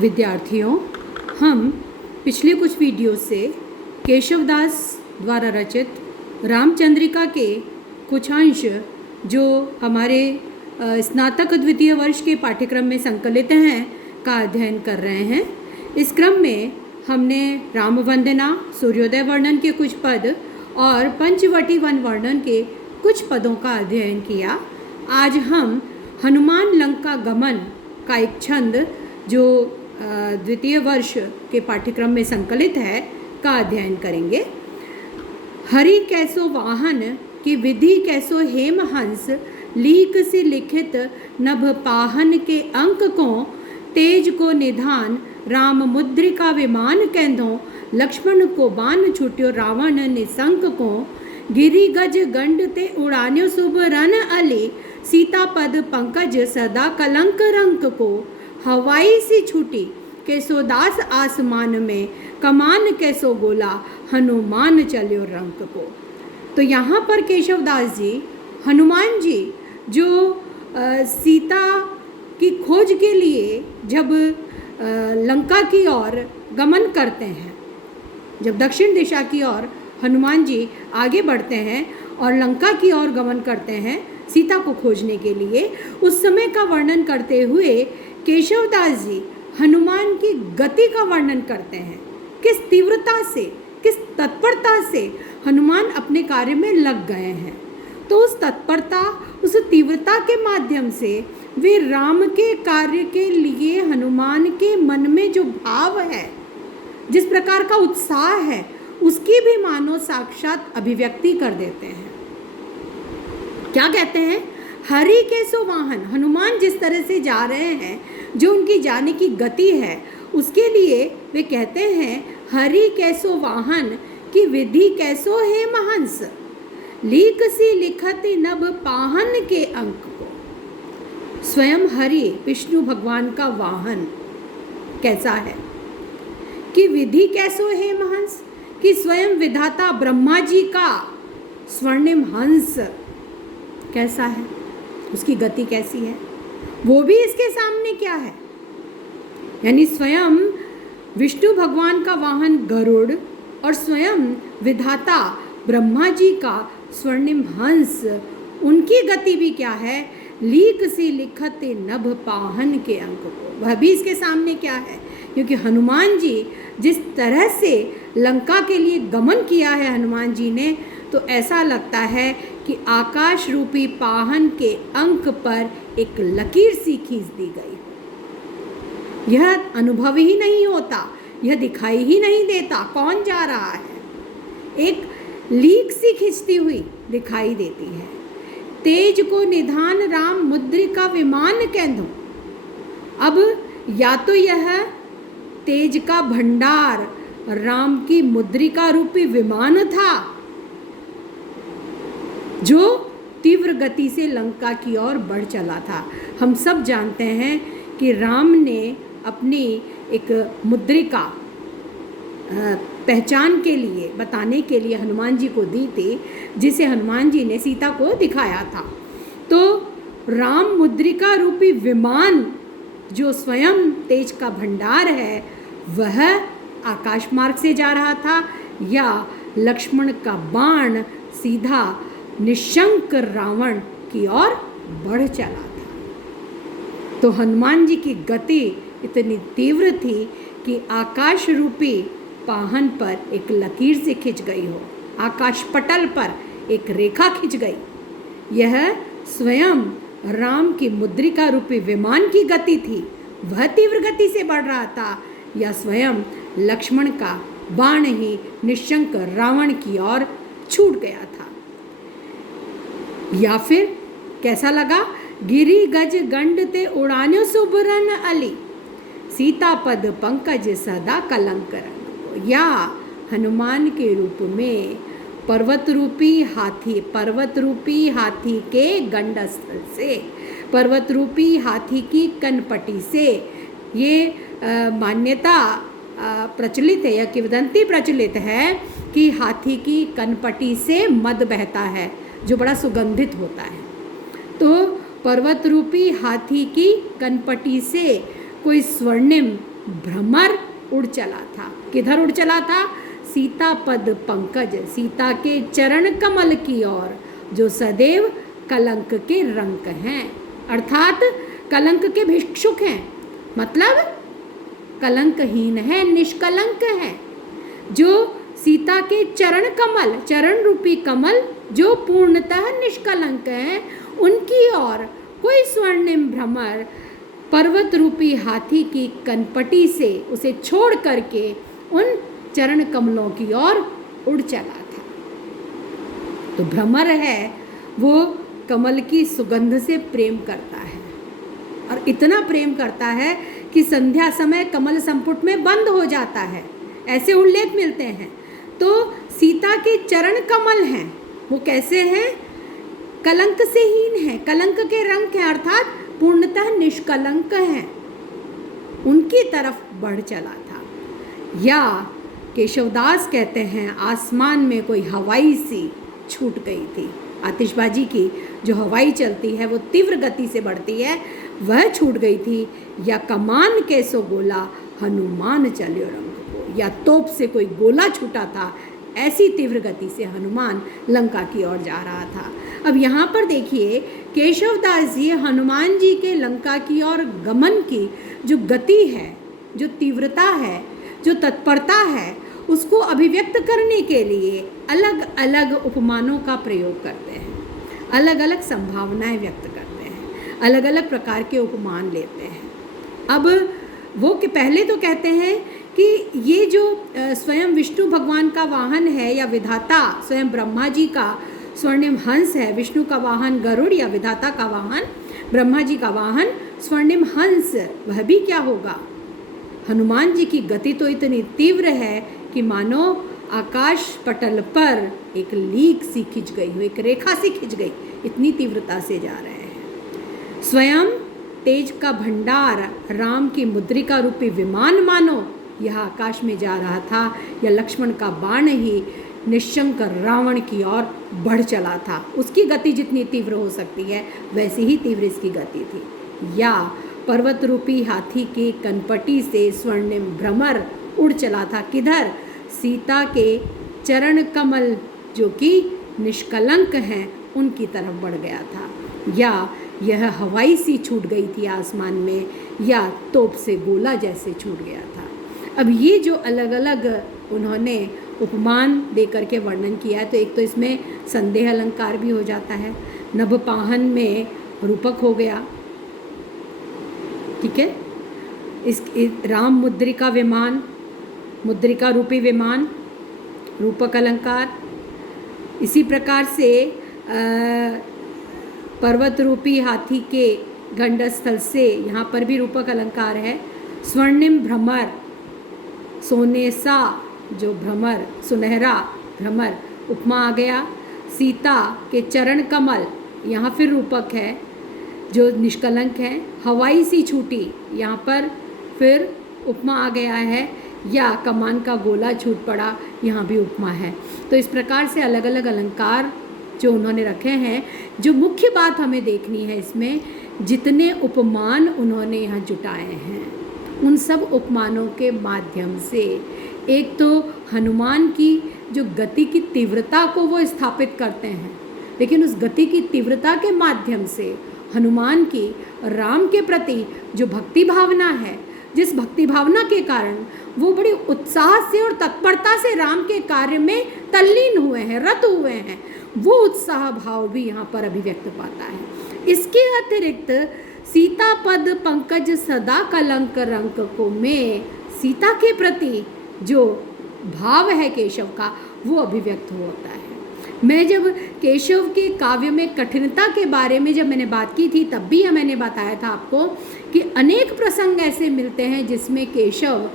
विद्यार्थियों, हम पिछले कुछ वीडियो से केशवदास द्वारा रचित रामचंद्रिका के कुछ अंश जो हमारे स्नातक द्वितीय वर्ष के पाठ्यक्रम में संकलित हैं का अध्ययन कर रहे हैं। इस क्रम में हमने राम वंदना, सूर्योदय वर्णन के कुछ पद और पंचवटी वन वर्णन के कुछ पदों का अध्ययन किया। आज हम हनुमान लंका गमन का एक छंद जो द्वितीय वर्ष के पाठ्यक्रम में संकलित है का अध्ययन करेंगे। हरि कैसो वाहन की विधि कैसो हेम हंस, लीक से लिखित नभ पाहन के अंक को, तेज को निधान राम मुद्रिका विमान कैंधो, लक्ष्मण को बाण छूट्यो रावण निशंक को, गिरि गज गंड ते उड़ान्यो शुभ रन अली, सीता पद पंकज सदा कलंक रंक को, हवाई सी छूटी कैसोदास आसमान में, कमान कैसो गोला हनुमान चल्यो रंक को। तो यहाँ पर केशवदास जी हनुमान जी जो सीता की खोज के लिए जब लंका की ओर गमन करते हैं, जब दक्षिण दिशा की ओर हनुमान जी आगे बढ़ते हैं और लंका की ओर गमन करते हैं सीता को खोजने के लिए, उस समय का वर्णन करते हुए केशवदास जी हनुमान की गति का वर्णन करते हैं। किस तीव्रता से, किस तत्परता से हनुमान अपने कार्य में लग गए हैं। तो उस तत्परता, उस तीव्रता के माध्यम से वे राम के कार्य के लिए हनुमान के मन में जो भाव है, जिस प्रकार का उत्साह है, उसकी भी मानो साक्षात अभिव्यक्ति कर देते हैं। क्या कहते हैं? हरि कैसो वाहन, हनुमान जिस तरह से जा रहे हैं, जो उनकी जाने की गति है, उसके लिए वे कहते हैं हरि कैसो वाहन की विधि कैसो है महंस, लीक सी लिखत नभ पाहन के अंक को। स्वयं हरि विष्णु भगवान का वाहन कैसा है कि विधि कैसो है महंस, कि स्वयं विधाता ब्रह्मा जी का स्वर्णिम हंस कैसा है, उसकी गति कैसी है, वो भी इसके सामने क्या है। यानी स्वयं विष्णु भगवान का वाहन गरुड़ और स्वयं विधाता ब्रह्मा जी का स्वर्णिम हंस, उनकी गति भी क्या है, लीक सी लिखत नभ पाहन के अंक को, वह भी इसके सामने क्या है। क्योंकि हनुमान जी जिस तरह से लंका के लिए गमन किया है हनुमान जी ने, तो ऐसा लगता है कि आकाश रूपी पाहन के अंक पर एक लकीर सी खींच दी गई। यह अनुभव ही नहीं होता, यह दिखाई ही नहीं देता कौन जा रहा है, एक लीक सी खींचती हुई दिखाई देती है। तेज को निधान राम मुद्रिका विमान कैंधो, अब या तो यह तेज का भंडार राम की मुद्रिका रूपी विमान था जो तीव्र गति से लंका की ओर बढ़ चला था। हम सब जानते हैं कि राम ने अपनी एक मुद्रिका पहचान के लिए, बताने के लिए हनुमान जी को दी थी, जिसे हनुमान जी ने सीता को दिखाया था। तो राम मुद्रिका रूपी विमान जो स्वयं तेज का भंडार है, वह आकाश मार्ग से जा रहा था, या लक्ष्मण का बाण सीधा निशंक रावण की ओर बढ़ चला था। तो हनुमान जी की गति इतनी तीव्र थी कि आकाश रूपी पाहन पर एक लकीर से खिंच गई हो, आकाश पटल पर एक रेखा खिंच गई। यह स्वयं राम की मुद्रिका रूपी विमान की गति थी, वह तीव्र गति से बढ़ रहा था, या स्वयं लक्ष्मण का बाण ही निशंक रावण की ओर छूट गया था। या फिर कैसा लगा, गिरि गज गंड ते उड़ान्यो शुभ रन अली, सीता पद पंकज सदा कलंक रंग को, या हनुमान के रूप में पर्वत रूपी हाथी के गंडस्थल से, पर्वत रूपी हाथी की कनपटी से। ये मान्यता प्रचलित है या किंवदंती प्रचलित है कि हाथी की कनपटी से मद बहता है जो बड़ा सुगंधित होता है। तो पर्वत रूपी हाथी की कनपटी से कोई स्वर्णिम भ्रमर उड़ चला था। किधर उड़ चला था? सीता पद पंकज, सीता के चरण कमल की ओर, जो सदैव कलंक के रंक हैं, अर्थात कलंक के भिक्षुक हैं, मतलब कलंकहीन है, निष्कलंक है, जो सीता के चरण कमल, चरण रूपी कमल जो पूर्णतः निष्कलंक हैं, उनकी ओर कोई स्वर्णिम भ्रमर पर्वत रूपी हाथी की कनपटी से उसे छोड़ करके उन चरण कमलों की ओर उड़ चला था। तो भ्रमर है वो कमल की सुगंध से प्रेम करता है, और इतना प्रेम करता है कि संध्या समय कमल संपुट में बंद हो जाता है, ऐसे उल्लेख मिलते हैं। तो सीता के चरण कमल हैं, वो कैसे हैं? कलंक से हीन है, कलंक के रंग हैं, अर्थात पूर्णतः निष्कलंक हैं, उनकी तरफ बढ़ चला था। या केशवदास कहते हैं आसमान में कोई हवाई सी छूट गई थी, आतिशबाजी की जो हवाई चलती है वो तीव्र गति से बढ़ती है, वह छूट गई थी। या कमान कैसो गोला हनुमान चलियो रंग को, या तोप से कोई गोला छूटा था, ऐसी तीव्र गति से हनुमान लंका की ओर जा रहा था। अब यहाँ पर देखिए केशवदास जी हनुमान जी के लंका की ओर गमन की जो गति है, जो तीव्रता है, जो तत्परता है, उसको अभिव्यक्त करने के लिए अलग अलग उपमानों का प्रयोग करते हैं, अलग अलग संभावनाएं व्यक्त करते हैं, अलग अलग प्रकार के उपमान लेते हैं। अब वो कि पहले तो कहते हैं कि ये जो स्वयं विष्णु भगवान का वाहन है या विधाता स्वयं ब्रह्मा जी का स्वर्णिम हंस है, विष्णु का वाहन गरुड़ या विधाता का वाहन ब्रह्मा जी का वाहन स्वर्णिम हंस, वह भी क्या होगा? हनुमान जी की गति तो इतनी तीव्र है कि मानो आकाश पटल पर एक लीक सी खिंच गई हो, एक रेखा सी खिंच गई, इतनी तीव्रता से जा रहे हैं। स्वयं तेज का भंडार राम की मुद्रिका रूपी विमान मानो यह आकाश में जा रहा था, या लक्ष्मण का बाण ही निशंक रावण की ओर बढ़ चला था। उसकी गति जितनी तीव्र हो सकती है वैसी ही तीव्र इसकी गति थी। या पर्वत रूपी हाथी की कनपटी से स्वर्णिम भ्रमर उड़ चला था, किधर? सीता के चरण कमल जो कि निष्कलंक हैं उनकी तरफ बढ़ गया था। या यह हवाई सी छूट गई थी आसमान में, या तोप से गोला जैसे छूट गया था। अब ये जो अलग अलग उन्होंने उपमान दे करके वर्णन किया है, तो एक तो इसमें संदेह अलंकार भी हो जाता है, नभपाहन में रूपक हो गया, ठीक है, इस राम मुद्रिका विमान, मुद्रिका रूपी विमान, रूपक अलंकार। इसी प्रकार से पर्वत रूपी हाथी के गंडस्थल से यहाँ पर भी रूपक अलंकार है। स्वर्णिम भ्रमर, सोने सा जो भ्रमर, सुनहरा भ्रमर, उपमा आ गया। सीता के चरण कमल, यहाँ फिर रूपक है जो निष्कलंक है। हवाई सी छूटी, यहाँ पर फिर उपमा आ गया है। या कमान का गोला छूट पड़ा, यहाँ भी उपमा है। तो इस प्रकार से अलग अलग अलंकार जो उन्होंने रखे हैं। जो मुख्य बात हमें देखनी है इसमें, जितने उपमान उन्होंने यहाँ जुटाए हैं उन सब उपमानों के माध्यम से एक तो हनुमान की जो गति की तीव्रता को वो स्थापित करते हैं, लेकिन उस गति की तीव्रता के माध्यम से हनुमान की राम के प्रति जो भक्ति भावना है, जिस भक्ति भावना के कारण वो बड़ी उत्साह से और तत्परता से राम के कार्य में तल्लीन हुए हैं, रत हुए हैं, वो उत्साह भाव भी यहाँ पर अभिव्यक्त पाता है। इसके अतिरिक्त सीता पद पंकज सदा कलंक रंक को में सीता के प्रति जो भाव है केशव का वो अभिव्यक्त होता है। मैं जब केशव के काव्य में कठिनता के बारे में जब मैंने बात की थी तब भी मैंने बताया था आपको कि अनेक प्रसंग ऐसे मिलते हैं जिसमें केशव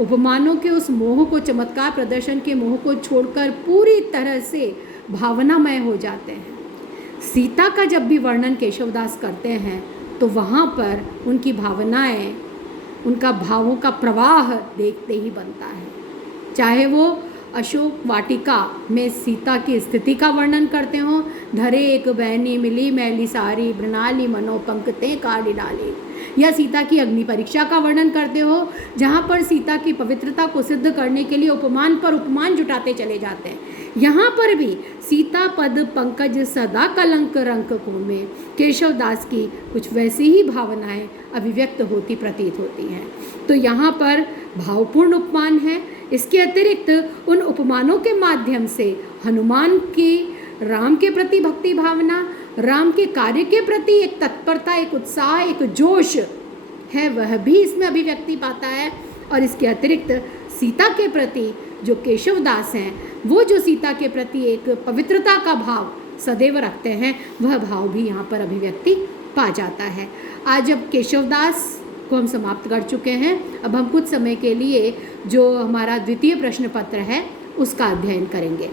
उपमानों के उस मोह को, चमत्कार प्रदर्शन के मोह को छोड़कर पूरी तरह से भावनामय हो जाते हैं। सीता का जब भी वर्णन केशवदास करते हैं तो वहाँ पर उनकी भावनाएं, उनका भावों का प्रवाह देखते ही बनता है। चाहे वो अशोक वाटिका में सीता की स्थिति का वर्णन करते हों, धरे एक बहनी मिली मैली सारी, प्रणाली मनो पंकते काढ़ी डाली, या सीता की अग्नि परीक्षा का वर्णन करते हो, जहाँ पर सीता की पवित्रता को सिद्ध करने के लिए उपमान पर उपमान जुटाते चले जाते हैं। यहाँ पर भी सीता पद पंकज सदा कलंक रंक को में केशवदास की कुछ वैसी ही भावनाएं अभिव्यक्त होती प्रतीत होती हैं। तो यहाँ पर भावपूर्ण उपमान है। इसके अतिरिक्त उन उपमानों के माध्यम से हनुमान की राम के प्रति भक्ति भावना, राम के कार्य के प्रति एक तत्परता, एक उत्साह, एक जोश है, वह भी इसमें अभिव्यक्ति पाता है। और इसके अतिरिक्त सीता के प्रति जो केशवदास हैं, वो जो सीता के प्रति एक पवित्रता का भाव सदैव रखते हैं, वह भाव भी यहाँ पर अभिव्यक्ति पा जाता है। आज अब केशवदास को हम समाप्त कर चुके हैं। अब हम कुछ समय के लिए जो हमारा द्वितीय प्रश्न पत्र है उसका अध्ययन करेंगे।